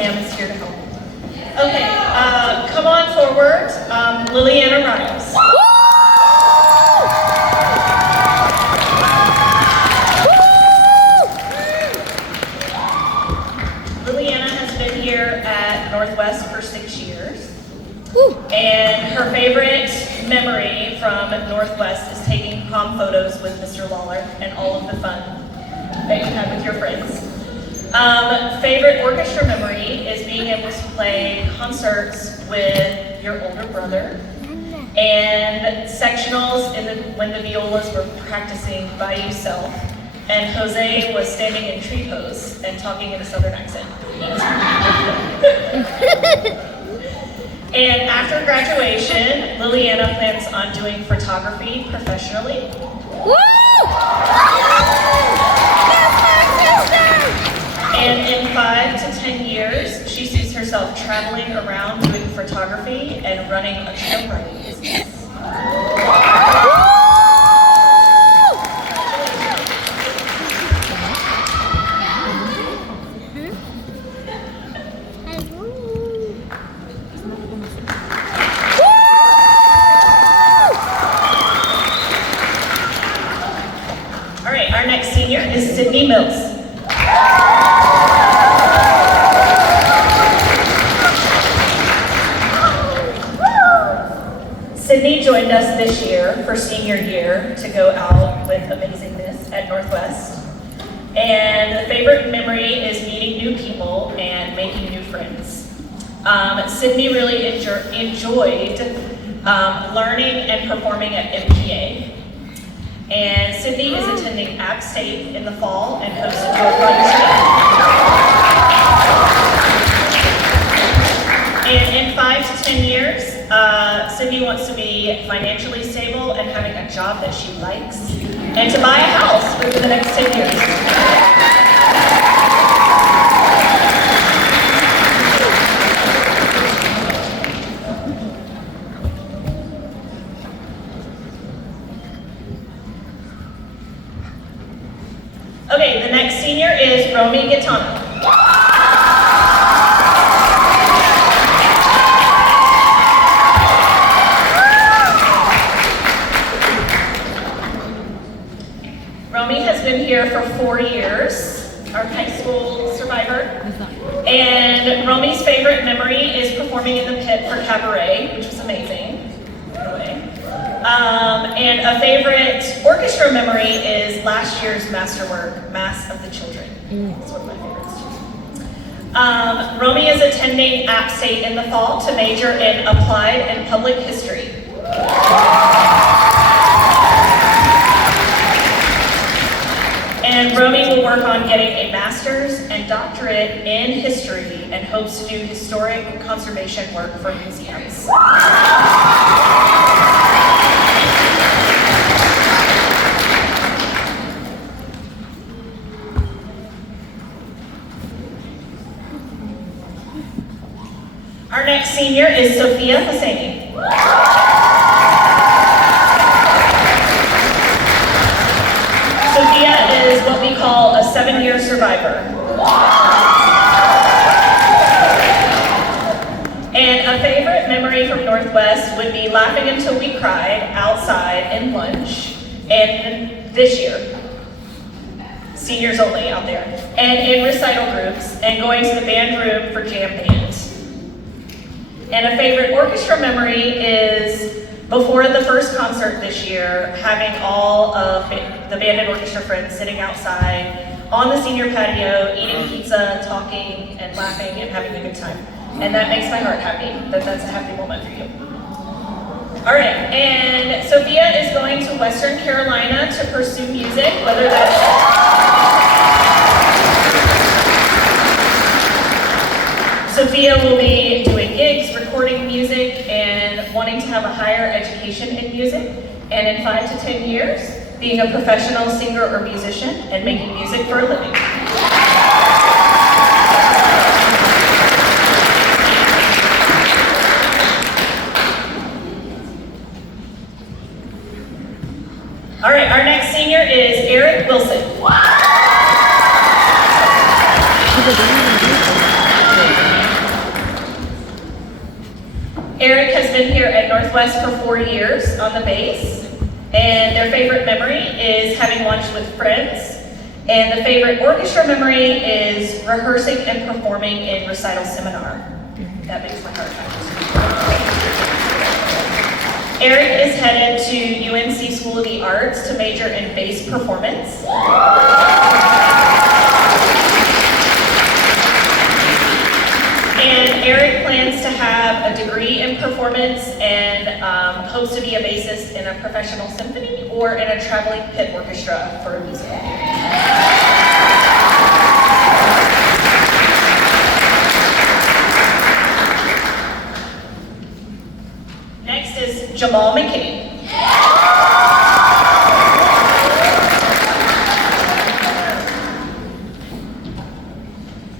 Sam is here to help. Okay, come on forward, Liliana Riles. Liliana has been here at Northwest for 6 years. And her favorite memory from Northwest is taking prom photos with Mr. Lawler and all of the fun that you had with your friends. Favorite orchestra memory is being able to play concerts with your older brother and sectionals when the violas were practicing by yourself and Jose was standing in tree pose and talking in a southern accent. And after graduation, Liliana plans on doing photography professionally. And in 5 to 10 years, she sees herself traveling around doing photography and running a snowboarding business. All right, our next senior is Sydney Mills. Sydney joined us this year for senior year to go out with amazingness at Northwest. And the favorite memory is meeting new people and making new friends. Sydney really enjoyed learning and performing at MPA. And Sydney is attending App State in the fall and hopes to do a fun trip. And in 5 to 10 years, Sydney wants to be financially stable and having a job that she likes, and to buy a house over the next 10 years. Okay, the next senior is Romy Gitano. Romy has been here for 4 years, our high school survivor. And Romy's favorite memory is performing in the pit for cabaret, which was amazing, by the way. And a favorite orchestra memory is last year's masterwork, Mass of the Children. It's one of my favorites. Romy is attending App State in the fall to major in Applied and Public History. And Romy will work on getting a master's and doctorate in history and hopes to do historic conservation work for museums. Our next senior is Sophia Hosseini. Sophia is what we call a 7-year survivor. And a favorite memory from Northwest would be laughing until we cried outside in lunch, and this year, seniors only out there, and in recital groups, and going to the band room for jam band. And a favorite orchestra memory is before the first concert this year, having all of the band and orchestra friends sitting outside on the senior patio, eating pizza, talking, and laughing, and having a good time. And that makes my heart happy, that that's a happy moment for you. All right, and Sophia is going to Western Carolina to pursue music, whether that's... Sophia will be doing gigs, recording music, and wanting to have a higher education in music. And in 5 to 10 years, being a professional singer or musician and making music for a living. All right, our next senior is Eric Wilson. Eric has been here at Northwest for 4 years on the bass, and their favorite memory is having lunch with friends, and the favorite orchestra memory is rehearsing and performing in recital seminar. That makes my heart happy. Eric is headed to UNC School of the Arts to major in bass performance. And Eric plans to have a degree in performance and hopes to be a bassist in a professional symphony or in a traveling pit orchestra for a musical. Next is Jamal McKinney.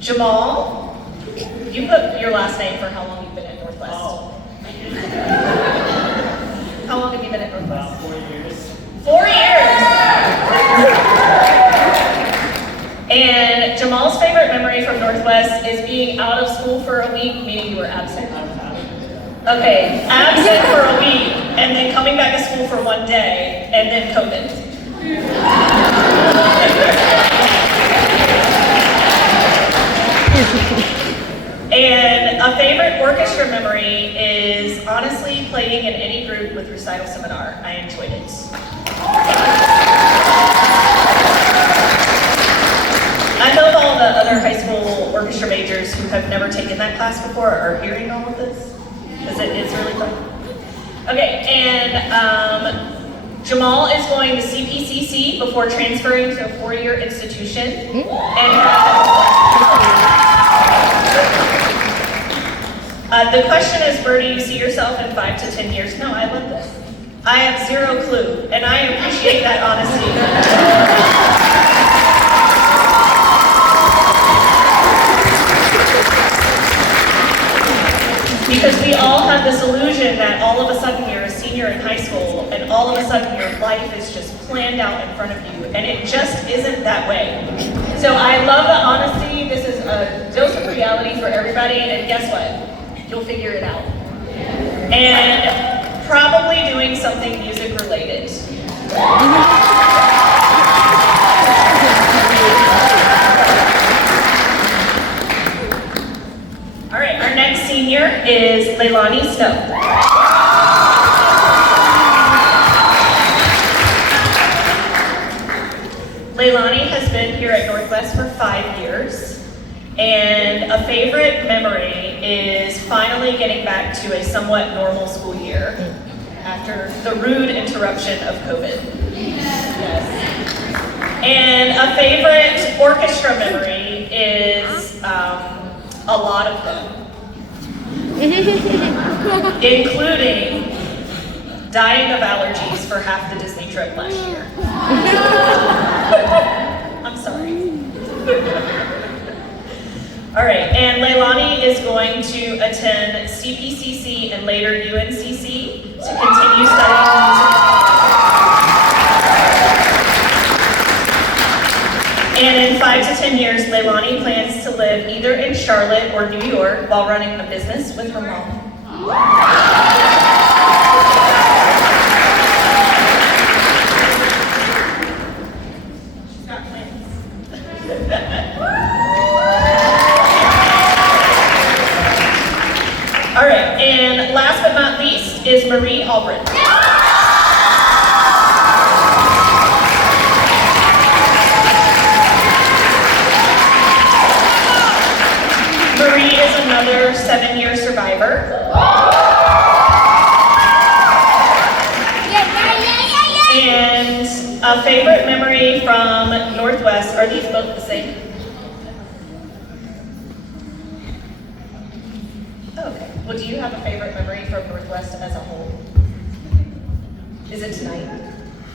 Jamal, you put your last name for how long you've been at Northwest. Oh. How long have you been at Northwest? About 4 years. 4 years! And Jamal's favorite memory from Northwest is being out of school for a week, meaning you were absent. Okay, absent for a week, and then coming back to school for 1 day, and then COVID. And a favorite orchestra memory is honestly playing in any group with recital seminar. I enjoyed it. I hope all the other high school orchestra majors who have never taken that class before are hearing all of this, because it is really fun. Okay, and Jamal is going to CPCC before transferring to a 4-year institution, and the question is, where do you see yourself in 5 to 10 years? No, I love this. I have zero clue, and I appreciate that honesty. Because we all have this illusion that all of a sudden you're a senior in high school, and all of a sudden your life is just planned out in front of you, and it just isn't that way. So I love the honesty. This is a dose of reality for everybody, and guess what? You'll figure it out. And probably doing something music related. All right, our next senior is Leilani Snow. Leilani has been here at Northwest for 5 years, and a favorite memory is finally getting back to a somewhat normal school year after the rude interruption of COVID. Yes. And a favorite orchestra memory is a lot of them, including dying of allergies for half the Disney trip last year. I'm sorry. All right, and Leilani is going to attend CPCC and later UNCC to continue studying music. And in 5 to 10 years, Leilani plans to live either in Charlotte or New York while running a business with her mom. She's got plans. All right, and last but not least is Marie Albrecht. Marie is another 7-year survivor. And a favorite memory from Northwest, are these both the same? Okay, well, do you have a favorite memory from Northwest as a whole? Is it tonight?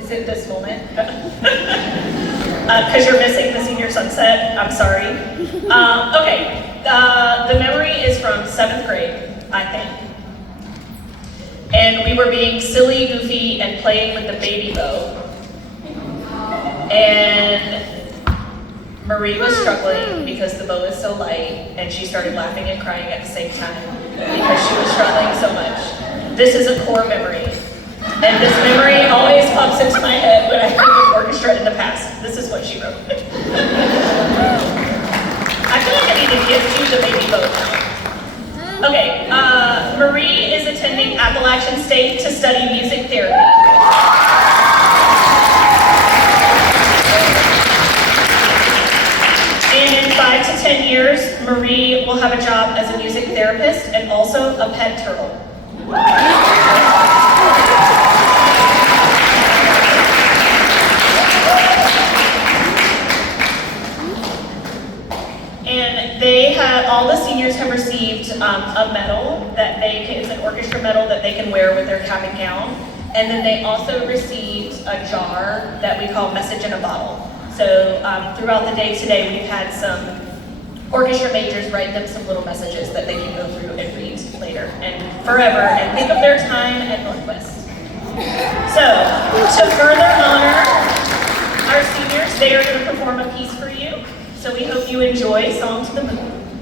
Is it this moment? Because you're missing the senior sunset, I'm sorry. Okay, the memory is from 7th grade, I think. And we were being silly, goofy, and playing with the baby boat. And Marie was struggling because the bow is so light, and she started laughing and crying at the same time because she was struggling so much. This is a core memory, and this memory always pops into my head when I think of orchestra in the past. This is what she wrote. I feel like I need to gift you the baby bow now. Okay, Marie is attending Appalachian State to study music therapy. And in 5 to 10 years, Marie will have a job as a music therapist and also a pet turtle. And all the seniors have received a medal that it's an orchestra medal that they can wear with their cap and gown. And then they also received a jar that we call Message in a Bottle. So throughout the day today, we've had some orchestra majors write them some little messages that they can go through and read later and forever and think of their time at Northwest. So, to further honor our seniors, they are going to perform a piece for you. So we hope you enjoy Song to the Moon.